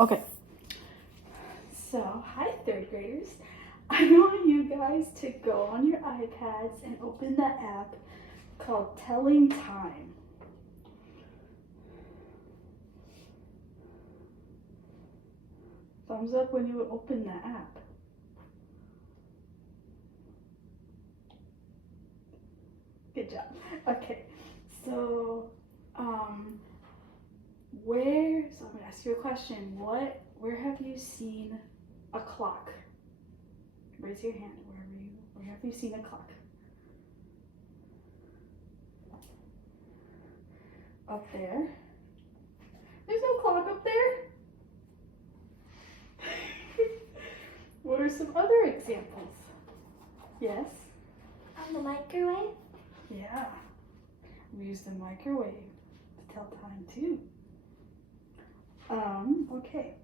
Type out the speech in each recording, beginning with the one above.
Okay. So, hi third graders. I want you guys to go on your iPads and open the app called Telling Time. Thumbs up when you open the app. Good job. Okay. So, so I'm gonna ask you a question. Where have you seen a clock? Raise your hand. Where have you seen a clock? Up there. There's no clock up there. What are some other examples? Yes? On the microwave? Yeah. We use the microwave to tell time too. Okay.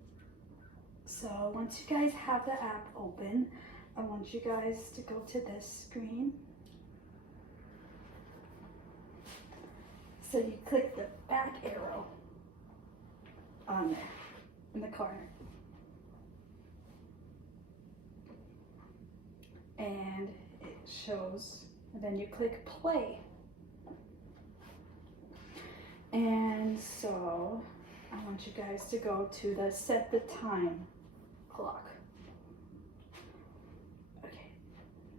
So once you guys have the app open, I want you guys to go to this screen. So you click the back arrow on there in the corner. And it shows, and then you click play. And so I want you guys to go to the set the time clock. Okay,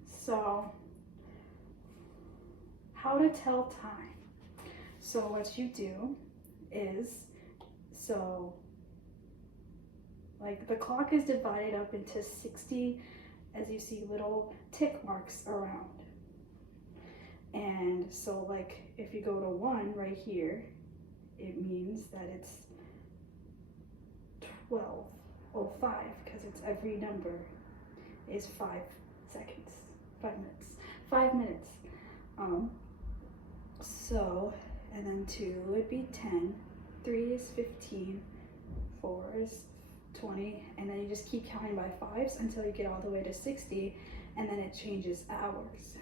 so how to tell time. So what you do is, like the clock is divided up into 60, as you see little tick marks around. And so like if you go to 1 right here, it means that it's 12:05 because it's every number is 5 seconds, 5 minutes, 5 minutes. So, and then 2 would be 10, 3 is 15, 4 is 20, and then you just keep counting by 5s until you get all the way to 60, and then it changes hours.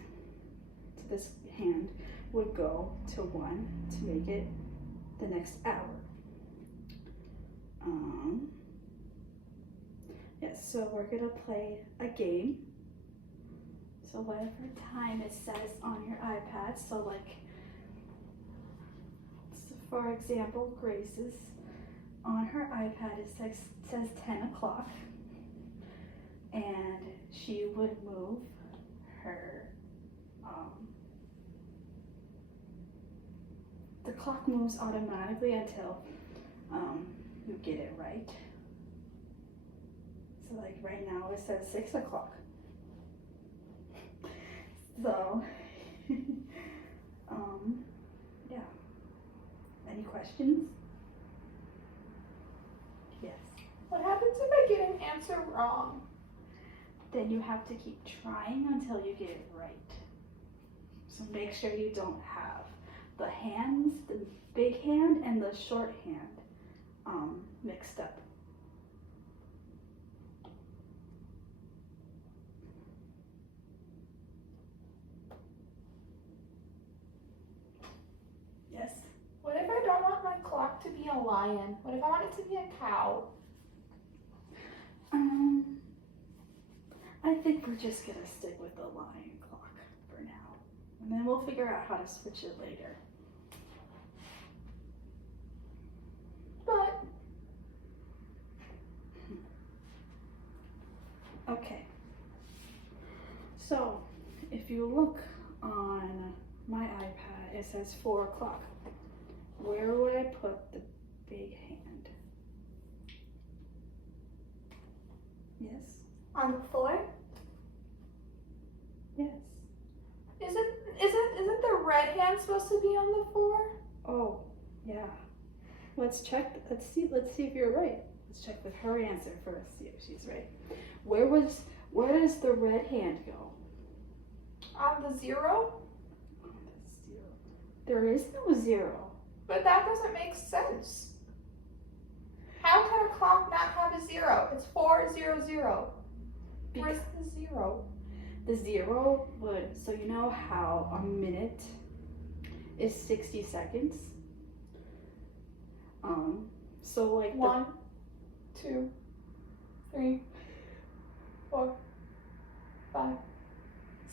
So this hand would go to 1 to make it the next hour. Yes, so we're gonna play a game. So whatever time it says on your iPad, so like, for example, Grace's on her iPad it says 10 o'clock, and she would move her, the clock moves automatically until you get it right. So like right now it says 6 o'clock. So, yeah. Any questions? Yes. What happens if I get an answer wrong? Then you have to keep trying until you get it right. So make sure you don't have the hands, the big hand and the short hand mixed up. Yes? What if I don't want my clock to be a lion? What if I want it to be a cow? I think we're just gonna stick with the lion clock for now. And then we'll figure out how to switch it later. But Okay. So if you look on my iPad, it says 4 o'clock. Where would I put the big hand? Yes? On the 4? Yes. isn't the red hand supposed to be on the 4? Oh, yeah. Let's check. Let's see if you're right. Let's check with her answer first, see if she's right. Where does the red hand go? On the 0? On the 0. There is no 0. But that doesn't make sense. How can a clock not have a 0? It's 400. Where's the 0? The 0 would, so you know how a minute is 60 seconds? So like One. 2, 3, 4, 5,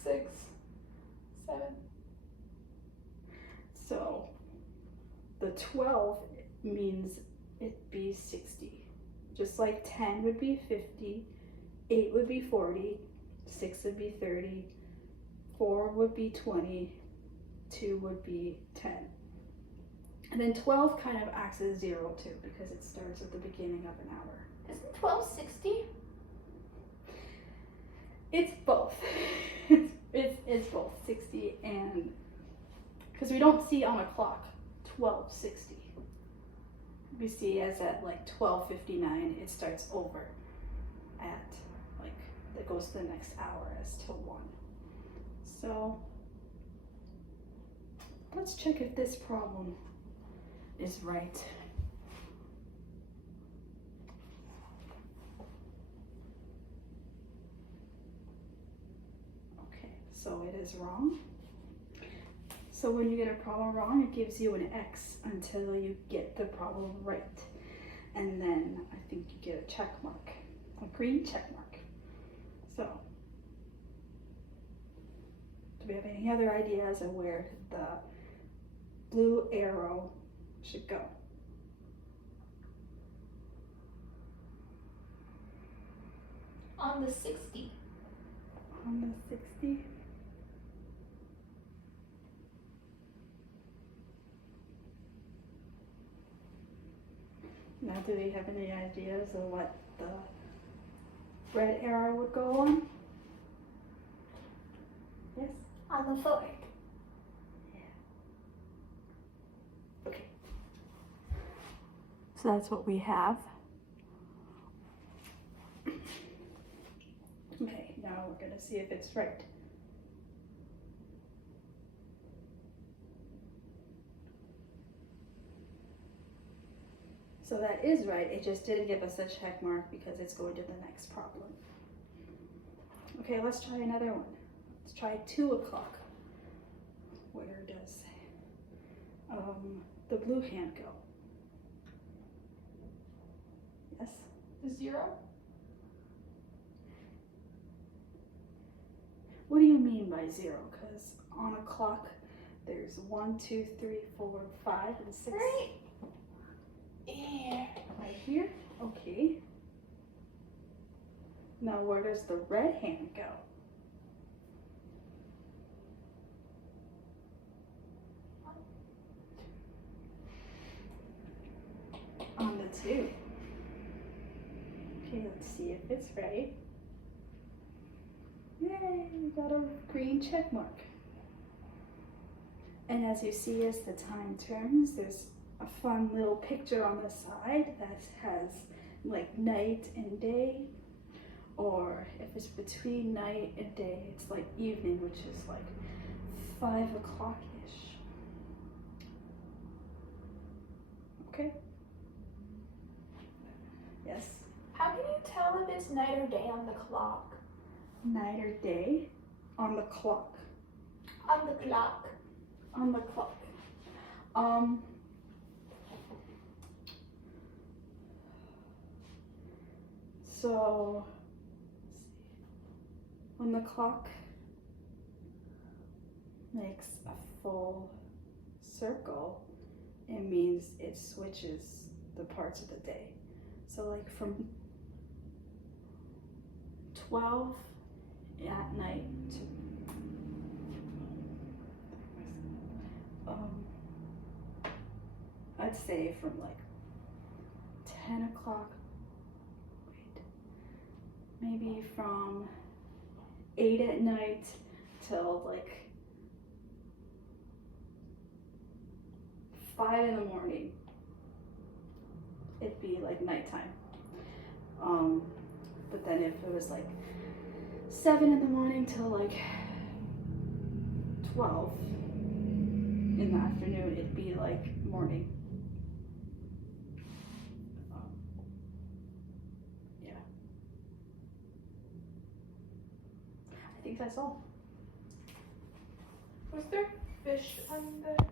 6, 7. So the 12 means it'd be 60. Just like 10 would be 50, 8 would be 40, 6 would be 30, 4 would be 20, 2 would be 10. And then 12 kind of acts as 0 too, because it starts at the beginning of an hour. Isn't 12 60? It's both. it's both 60 and, because we don't see on a clock 12:60. We see as at like 12:59 it starts over at like, that goes to the next hour as till 1. So let's check if this problem is right. Okay, so it is wrong. So when you get a problem wrong, it gives you an X until you get the problem right. And then I think you get a check mark, a green check mark. So, do we have any other ideas of where the blue arrow should go? On the 60. On the 60? Now, do we have any ideas of what the red arrow would go on? Yes? On the 4. Okay. So that's what we have. Okay, now we're going to see if it's right. So that is right, it just didn't give us a check mark because it's going to the next problem. Okay, let's try another one. Let's try 2 o'clock. Where does the blue hand go? Yes? The 0? What do you mean by 0? Because on a clock, there's 1, 2, 3, 4, 5, and 6. Right. Yeah. Right here? Okay. Now where does the red hand go? On the 2. Okay, let's see if it's right. Yay, we got a green check mark. And as you see, as the time turns, there's a fun little picture on the side that has like night and day, or if it's between night and day, it's like evening, which is like 5 o'clock-ish. Okay? Yes? How can you tell if it's night or day on the clock? Night or day on the clock. On the clock. On the clock. So, when the clock makes a full circle, it means it switches the parts of the day. So like from 12 at night to I'd say from like 10 o'clock, maybe from 8 at night till like 5 in the morning, it'd be like nighttime. But then if it was like 7 in the morning till like 12 in the afternoon, it'd be like morning. Yeah. I think that's all. Was there fish on the